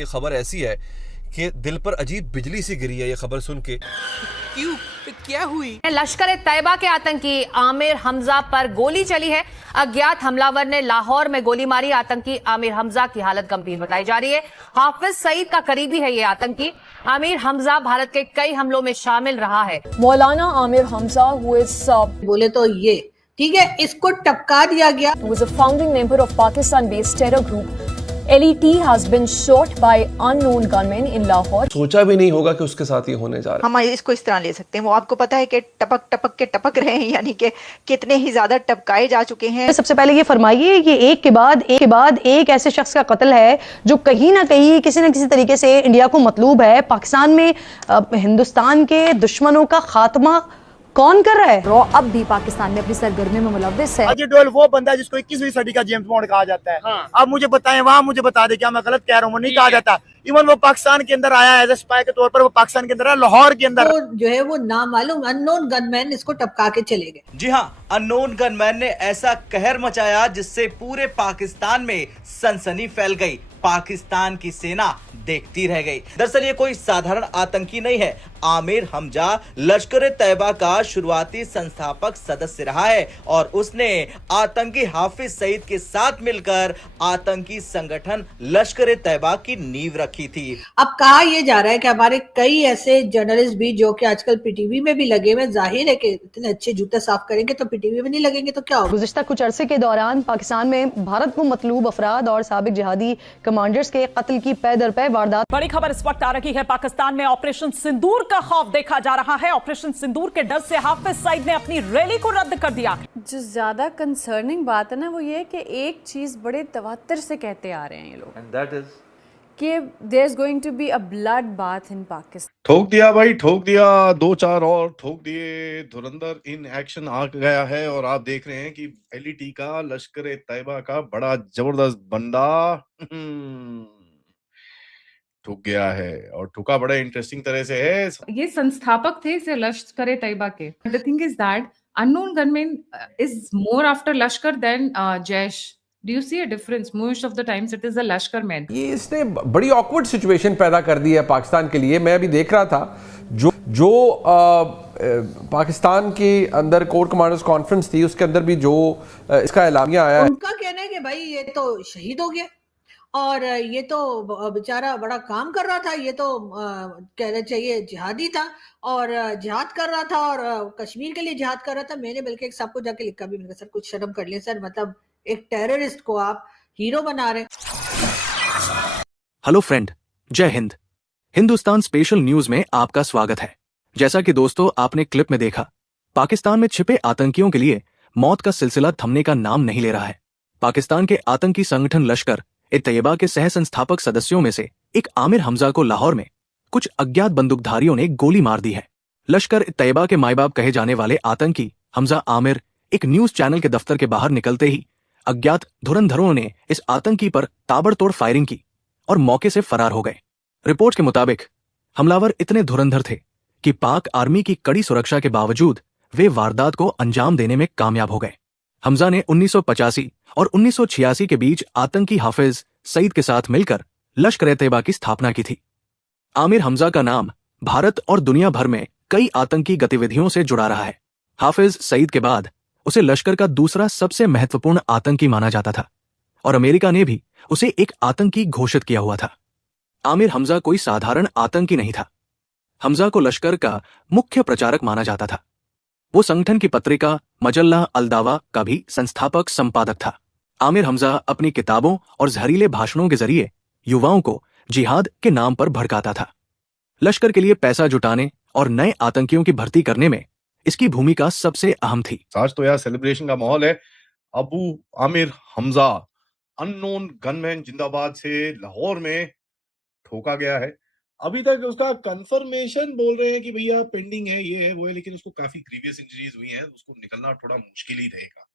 ये खबर ऐसी है कि दिल पर अजीब बिजली सी गिरी है ये खबर सुन के। क्यों? क्या हुई? लश्कर तैयबा के आतंकी आमिर हमजा पर गोली चली है। अज्ञात हमलावर ने लाहौर में गोली मारी। आतंकी आमिर हमजा की हालत गंभीर बताई जा रही है। हाफिज सईद का करीबी है ये आतंकी। आमिर हमजा भारत के कई हमलों में शामिल रहा है। मौलाना आमिर हमजा बोले तो ये ठीक है, इसको टपका दिया गया। was a founding member of Pakistan-based terror group. LET has been shot by unknown gunmen in Lahore. सोचा भी नहीं होगा कि उसके साथ ये होने जा रहा हम इसको इस तरह ले सकते हैं, वो आपको पता है कि टपक टपक के टपक रहे हैं, यानी कि कितने ही ज्यादा टपकाए जा चुके हैं। सबसे पहले ये फरमाइए कि एक के बाद एक ऐसे शख्स का कत्ल है जो कहीं ना कहीं किसी न किसी तरीके से इंडिया को मतलूब है। पाकिस्तान में हिंदुस्तान के दुश्मनों का खात्मा कौन कर रहा है? रॉ अब भी पाकिस्तान में अपनी सरगर्मी में मुलव्विस है। अजय डोल वो बंदा है जिसको 21वीं सदी का जेम्स बॉन्ड कहा जाता है। हाँ। अब मुझे बताएं, वहाँ मुझे बता दे क्या मैं गलत कह रहा हूँ? वो नहीं कहा जाता। इवन वो पाकिस्तान के अंदर आया एज ए स्पाई के तौर पर, वो पाकिस्तान के अंदर आया, लाहौर के अंदर तो जो है वो नामालूम अननोन गनमैन इसको टपका के चले गए। जी हाँ, अननोन गनमैन ने ऐसा कहर मचाया जिससे पूरे पाकिस्तान में सनसनी फैल गई। पाकिस्तान की सेना देखती रह गई। दरअसल ये कोई साधारण आतंकी नहीं है। आमिर हमजा लश्कर तैयबा का शुरुआती संस्थापक सदस्य रहा है और उसने आतंकी हाफिज सईद के साथ मिलकर आतंकी संगठन लश्कर तैयबा की नींव रखी थी। अब कहा यह जा रहा है कि हमारे कई ऐसे जर्नलिस्ट भी जो कि आजकल पीटीवी में भी लगे हुए, जाहिर है कि इतने अच्छे जूते साफ करेंगे तो पीटीवी में नहीं लगेंगे तो क्या होगा। गुज़िश्ता कुछ अरसे के दौरान पाकिस्तान में भारत को मतलूब अफराद और साबिक जिहादी कमांडर्स के कत्ल की पै दर पै वारदात। बड़ी खबर इस वक्त आ रही है। पाकिस्तान में ऑपरेशन सिंदूर का खौफ देखा जा रहा है। ऑपरेशन सिंदूर के डर से हाफिज सईद ने अपनी रैली को रद्द कर दिया। जो ज्यादा कंसर्निंग बात है ना, वो ये है कि एक चीज बड़े तवत्तर से कहते आ रहे हैं ये लोग, एंड दैट इज कि there is going to be a bloodbath in Pakistan. ठोक दिया भाई, ठोक दिया। 2-4 और ठोक दिए। धुरंधर इन एक्शन आ गया है और आप देख रहे हैं कि एलईटी का लश्कर तैयबा का बड़ा जबरदस्त बंदा ठुक गया है और ठुका बड़े इंटरेस्टिंग तरह से है। ये संस्थापक थे इसे लश्कर तैयबा के। The thing is that unknown gunmen is more after Lashkar than Jaish. Do you see a difference? Most of the times it is the Lashkar men. ये इसने बड़ी ऑकवर्ड सिचुएशन पैदा कर दी है पाकिस्तान के लिए। मैं अभी देख रहा था जो पाकिस्तान के अंदर कोर कमांडर्स कॉन्फ्रेंस थी, उसके अंदर भी जो इसका ऐलानिया आया है, उनका कहना है कि भाई ये तो शहीद हो गया और ये तो बेचारा बड़ा काम कर रहा था, ये तो कहना चाहिए जिहादी था और जिहाद कर रहा था और कश्मीर के लिए जिहाद कर रहा था। मैंने बल्कि एक सबको जाके लिखा भी, मैंने सर कुछ शर्म कर लिया सर, मतलब एक टेररिस्ट को आप हीरो बना रहे। हेलो फ्रेंड, जय हिंद। हिंदुस्तान स्पेशल न्यूज में आपका स्वागत है। जैसा कि दोस्तों आपने क्लिप में देखा, पाकिस्तान में छिपे आतंकियों के लिए मौत का सिलसिला थमने का नाम नहीं ले रहा है। पाकिस्तान के आतंकी संगठन लश्कर तैयबा के सह संस्थापक सदस्यों में से एक आमिर हमजा को लाहौर में कुछ अज्ञात बंदूकधारियों ने गोली मार दी है। लश्कर तैयबा के माई बाप कहे जाने वाले आतंकी हमजा आमिर एक न्यूज चैनल के दफ्तर के बाहर निकलते ही अज्ञात धुरंधरों ने इस आतंकी पर ताबड़तोड़ फायरिंग की और मौके से फरार हो गए। रिपोर्ट के मुताबिक हमलावर इतने धुरंधर थे कि पाक आर्मी की कड़ी सुरक्षा के बावजूद वे वारदात को अंजाम देने में कामयाब हो गए। हमजा ने 1985 और 1986 के बीच आतंकी हाफिज सईद के साथ मिलकर लश्कर तैयबा की स्थापना की थी। आमिर हमजा का नाम भारत और दुनिया भर में कई आतंकी गतिविधियों से जुड़ा रहा है। हाफिज सईद के बाद उसे लश्कर का दूसरा सबसे महत्वपूर्ण आतंकी माना जाता था और अमेरिका ने भी उसे एक आतंकी घोषित किया हुआ था। आमिर हमजा कोई साधारण आतंकी नहीं था। हमजा को लश्कर का मुख्य प्रचारक माना जाता था। वो संगठन की पत्रिका मजल्ला अल-दावा का भी संस्थापक संपादक था। आमिर हमजा अपनी किताबों और जहरीले भाषणों के जरिए युवाओं को जिहाद के नाम पर भड़काता था। लश्कर के लिए पैसा जुटाने और नए आतंकियों की भर्ती करने में इसकी भूमिका सबसे अहम थी। आज तो यार सेलिब्रेशन का माहौल है। अबू आमिर हमजा अननोन गनमैन जिंदाबाद से लाहौर में ठोका गया है। अभी तक उसका कंफर्मेशन बोल रहे हैं कि भैया पेंडिंग है, ये है वो है, लेकिन उसको काफी ग्रीवियस इंजरीज हुई हैं, उसको निकलना थोड़ा मुश्किल ही रहेगा।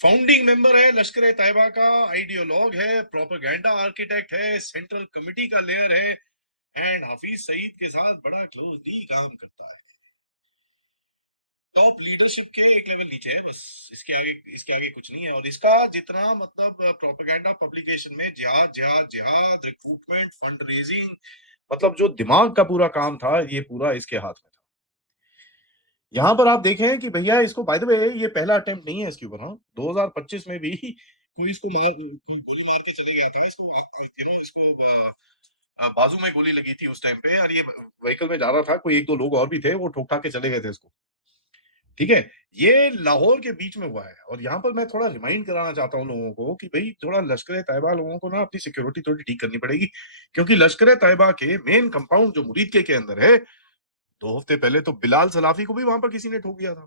फाउंडिंग मेंबर है लश्कर तैयबा का, आइडियोलॉग है, प्रोपेगेंडा आर्किटेक्ट है, सेंट्रल कमिटी का लेयर है एंड हाफिज सईद के साथ बड़ा क्लोजली काम करता है। टॉप लीडरशिप के एक लेवल नीचे है, बस इसके आगे कुछ नहीं है। और इसका जितना मतलब प्रोपेगेंडा पब्लिकेशन में जिहाद रिक्रूटमेंट फंड रेजिंग, मतलब जो दिमाग का पूरा काम था ये पूरा इसके हाथ में था। यहाँ पर आप देखें कि भैया इसको बाय द वे ये पहला अटेम्प्ट नहीं है इसके ऊपर। हाँ 2025 में भी कोई गोली मार के चले गया था, इसको बाजू में गोली लगी थी उस टाइम पे, और ये व्हीकल में जा रहा था, कोई एक दो लोग और भी थे, वो ठोक ठाक के चले गए थे इसको। ठीक है, ये लाहौर के बीच में हुआ है। और यहाँ पर मैं थोड़ा रिमाइंड कराना चाहता हूँ लोगों को कि भाई थोड़ा लश्कर तैयबा लोगों को ना अपनी सिक्योरिटी थोड़ी ठीक करनी पड़ेगी, क्योंकि लश्कर तैयबा के मेन कंपाउंड जो मुरीद के अंदर है, 2 हफ्ते पहले तो बिलाल सलाफी को भी वहां पर किसी ने ठोक दिया था।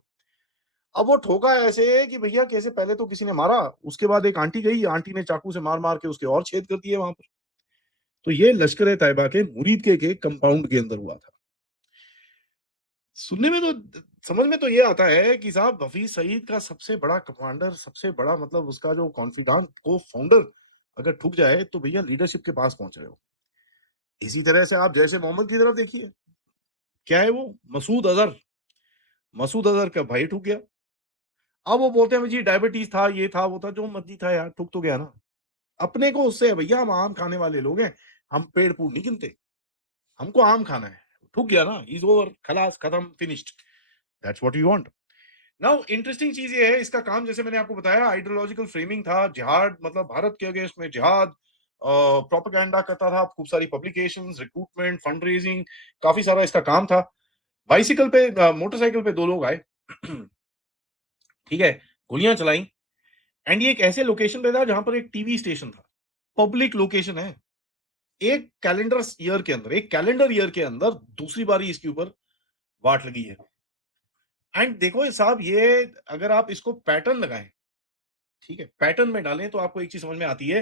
अब वो ठोका ऐसे कि भैया कैसे, पहले तो किसी ने मारा, उसके बाद एक आंटी गई, आंटी ने चाकू से मार के उसके और छेद कर दिए वहां पर। तो ये लश्कर तैयबा के मुरीद के कंपाउंड के अंदर हुआ था। सुनने में तो समझ में तो ये आता है कि साहब हफीज सईद का सबसे बड़ा कमांडर, सबसे बड़ा मतलब उसका जो कॉन्फिडेंट को फाउंडर अगर ठुक जाए तो भैया लीडरशिप के पास पहुंच रहे हो। इसी तरह से आप जैसे मोहम्मद की तरफ देखिए, क्या है वो मसूद अजहर का भाई ठुक गया। अब वो बोलते हैं जी डायबिटीज था, ये था, वो था, जो मर्जी था यार, ठुक तो गया ना। अपने को उससे भैया, हम आम खाने वाले लोग हैं, हम पेड़ फूल नहीं गिनते, हमको आम खाना है। ठुक गया ना, इज ओवर, खलास, खत्म, finished, that's what we want. Now interesting चीज ये है, इसका काम जैसे मैंने आपको बताया आइडियोलॉजिकल फ्रेमिंग था, जिहाद मतलब भारत के अगेंस्ट में जिहाद, प्रोपेगेंडा करता था, खूब सारी पब्लिकेशंस, रिक्रूटमेंट, फंड रेजिंग, काफी सारा इसका काम था। बाइसिकल पे, मोटरसाइकिल पे 2 लोग आए, ठीक है, गोलियां चलाई, एंड ये एक ऐसे लोकेशन पे था जहां पर एक टीवी स्टेशन था, पब्लिक लोकेशन है। एक कैलेंडर ईयर के अंदर दूसरी बारी इसके ऊपर वाट लगी है। एंड देखो साहब, ये अगर आप इसको पैटर्न लगाएं, ठीक है, पैटर्न में डालें तो आपको एक चीज समझ में आती है,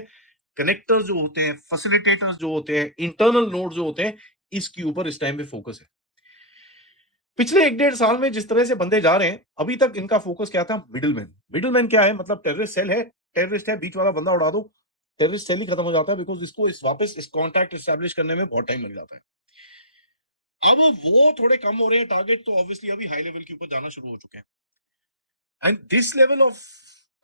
कनेक्टर्स जो होते हैं, फैसिलिटेटर्स जो होते हैं, इंटरनल नोड जो होते हैं, इसके ऊपर इस टाइम पे फोकस है। पिछले 1-1.5 साल में जिस तरह से बंदे जा रहे हैं, अभी तक इनका फोकस क्या था? मिडिलमैन क्या है? मतलब टेररिस्ट सेल है, टेररिस्ट है, बीच वाला बंदा उड़ा दो, टेररिस्ट सेल ही खत्म हो जाता है, बिकॉज इसको वापस इस कॉन्टैक्ट एस्टैब्लिश करने में बहुत टाइम लग जाता है। अब वो थोड़े कम हो रहे हैं टारगेट, तो ऑब्वियसली अभी हाई लेवल के ऊपर जाना शुरू हो चुके हैं। And this level of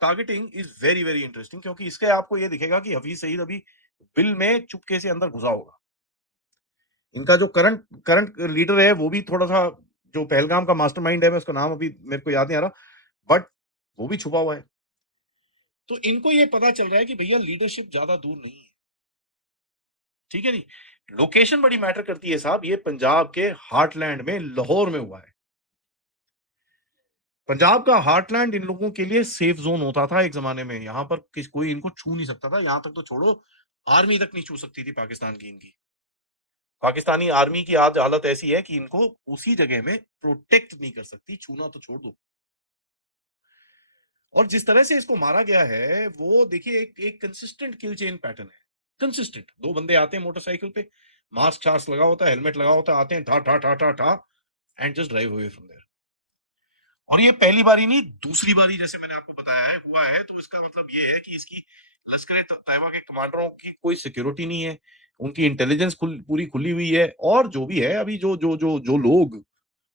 targeting is very very interesting, क्योंकि इसके आपको ये दिखेगा कि हफीज सईद अभी बिल में चुपके से अंदर घुसा होगा। इनका जो करंट लीडर है वो भी थोड़ा सा, जो पहलगाम का मास्टरमाइंड है, मैं उसका नाम अभी मेरे को याद नहीं आ रहा, बट वो भी छुपा हुआ है। तो इनको ये पता चल रहा है कि भैया लीडरशिप ज्यादा दूर नहीं है, ठीक है जी। लोकेशन बड़ी मैटर करती है साहब। ये पंजाब के हार्टलैंड में, लाहौर में हुआ है। पंजाब का हार्टलैंड इन लोगों के लिए सेफ जोन होता था एक जमाने में। यहां पर कोई इनको छू नहीं सकता था, यहां तक तो छोड़ो, आर्मी तक नहीं छू सकती थी पाकिस्तान की। इनकी पाकिस्तानी आर्मी की आज हालत ऐसी है कि इनको उसी जगह में प्रोटेक्ट नहीं कर सकती, छूना तो छोड़ दो। और जिस तरह से इसको मारा गया है, वो देखिए एक कंसिस्टेंट किल चेन पैटर्न है, कंसिस्टेंट। 2 बंदे आते हैं मोटरसाइकिल पे, मास्क शास्क लगा होता है, हेलमेट लगा होता है, आते हैं, ठा ठा ठा ठा ठा, and just drive away from there. और ये पहली बारी नहीं, दूसरी बारी जैसे मैंने आपको बताया है हुआ है। तो इसका मतलब ये है कि इसकी लश्कर तैयबा के कमांडरों की कोई सिक्योरिटी नहीं है, उनकी इंटेलिजेंस पूरी खुली हुई है। और जो भी है अभी जो लोग,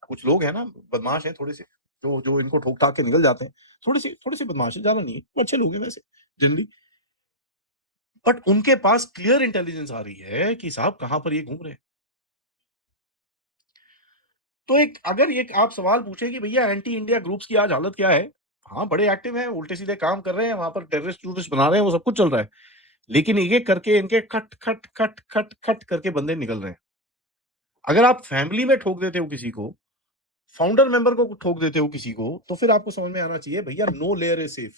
कुछ लोग हैं ना बदमाश हैं थोड़े से, जो इनको ठोक ठाक के निकल जाते हैं, थोड़े से बदमाश है, ज्यादा नहीं है, अच्छे लोग हैं वैसे जनरली, बट उनके पास क्लियर इंटेलिजेंस आ रही है कि साहब कहां पर ये घूम रहे हैं। तो अगर ये आप सवाल पूछे कि भैया एंटी इंडिया ग्रुप्स की आज हालत क्या है, हाँ बड़े एक्टिव हैं, उल्टे सीधे काम कर रहे हैं, वहां पर टेररिस्ट बना रहे हैं, वो सब कुछ चल रहा है, लेकिन एक करके इनके खट खट खट खट खट करके बंदे निकल रहे हैं। अगर आप फैमिली में ठोक देते हो किसी को, फाउंडर मेंबर को ठोक देते हो किसी को, तो फिर आपको समझ में आना चाहिए भैया नो लेयर इज सेफ।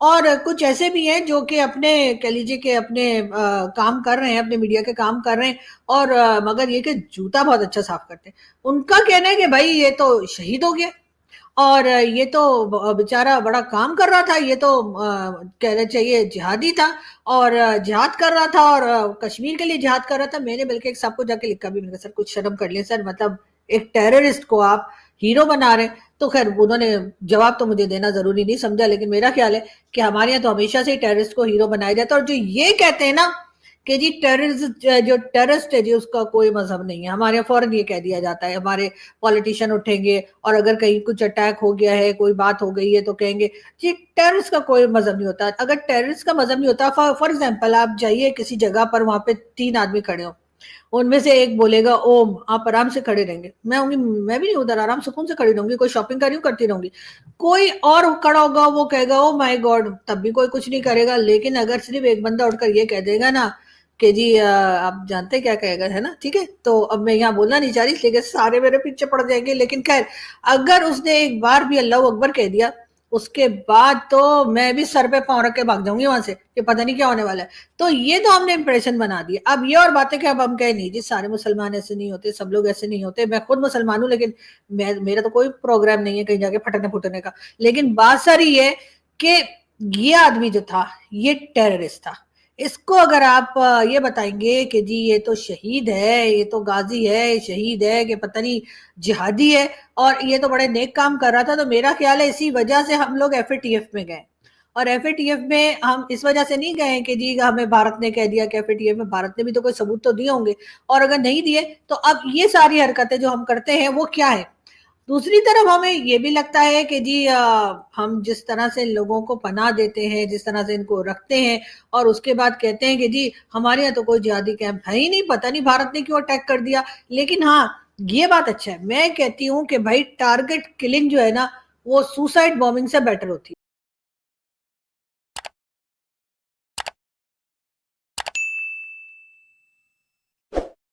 और कुछ ऐसे भी हैं जो कि अपने कह लीजिए कि अपने काम कर रहे हैं, अपने मीडिया के काम कर रहे हैं, और मगर ये कि जूता बहुत अच्छा साफ करते हैं। उनका कहना है कि भाई ये तो शहीद हो गया, और ये तो बेचारा बड़ा काम कर रहा था, ये तो कहना चाहिए जिहादी था, और जिहाद कर रहा था, और कश्मीर के लिए जिहाद कर रहा था। मैंने बल्कि सबको जाके लिखा भी, मैंने कहा सर कुछ शर्म कर लिया सर, मतलब एक टेररिस्ट को आप हीरो बना रहे हैं। तो खैर उन्होंने जवाब तो मुझे देना जरूरी नहीं समझा, लेकिन मेरा ख्याल है कि हमारे यहाँ तो हमेशा से ही टेररिस्ट को हीरो बनाया जाता है। और जो ये कहते हैं ना कि जी जो टेररिस्ट है जी उसका कोई मजहब नहीं है। हमारे यहाँ फौरन ये कह दिया जाता है, हमारे पॉलिटिशियन उठेंगे और अगर कहीं कुछ अटैक हो गया है, कोई बात हो गई है तो कहेंगे जी टेररिस्ट का कोई मजहब नहीं होता। अगर टेररिस्ट का मजहब नहीं होता, फॉर एग्जाम्पल आप जाइए किसी जगह पर, वहां पे 3 आदमी खड़े हो, उनमें से एक बोलेगा ओम, आप आराम से खड़े रहेंगे, मैं भी नहीं उधर आराम सुकून से खड़ी रहूंगी, कोई शॉपिंग कर रही हूँ करती रहूंगी। कोई और खड़ा होगा, वो कहेगा ओ माय गॉड, तब भी कोई कुछ नहीं करेगा। लेकिन अगर सिर्फ एक बंदा उठकर ये कह देगा ना कि जी आप जानते क्या कहेगा, है ना, ठीक है। तो अब मैं यहाँ बोलना नहीं चाह रही, इसलिए सारे मेरे पीछे पड़ जाएंगे। लेकिन खैर, अगर उसने एक बार भी अल्लाह अकबर कह दिया, उसके बाद तो मैं भी सर पे पांव रख के भाग जाऊंगी वहां से कि पता नहीं क्या होने वाला है। तो ये तो हमने इंप्रेशन बना दिया। अब ये और बातें कि अब हम कहे नहीं जी सारे मुसलमान ऐसे नहीं होते, सब लोग ऐसे नहीं होते। मैं खुद मुसलमान हूं, लेकिन मेरा तो कोई प्रोग्राम नहीं है कहीं जाके फटने फुटने का। लेकिन बात सारी है कि ये आदमी जो था ये टेररिस्ट था। इसको अगर आप ये बताएंगे कि जी ये तो शहीद है, ये तो गाजी है, ये शहीद है, कि पता नहीं जिहादी है और ये तो बड़े नेक काम कर रहा था, तो मेरा ख्याल है इसी वजह से हम लोग FATF में गए। और FATF में हम इस वजह से नहीं गए कि जी हमें भारत ने कह दिया कि FATF में, भारत ने भी तो कोई सबूत तो दिए होंगे, और अगर नहीं दिए तो अब ये सारी हरकतें जो हम करते हैं वो क्या है। दूसरी तरफ हमें ये भी लगता है कि जी हम जिस तरह से लोगों को पनाह देते हैं, जिस तरह से इनको रखते हैं, और उसके बाद कहते हैं कि जी हमारे यहाँ तो कोई जिहादी कैंप है ही नहीं, पता नहीं भारत ने क्यों अटैक कर दिया। लेकिन हाँ, ये बात अच्छा है, मैं कहती हूँ कि भाई टारगेट किलिंग जो है ना, वो सुसाइड बॉम्बिंग से बेटर होती है।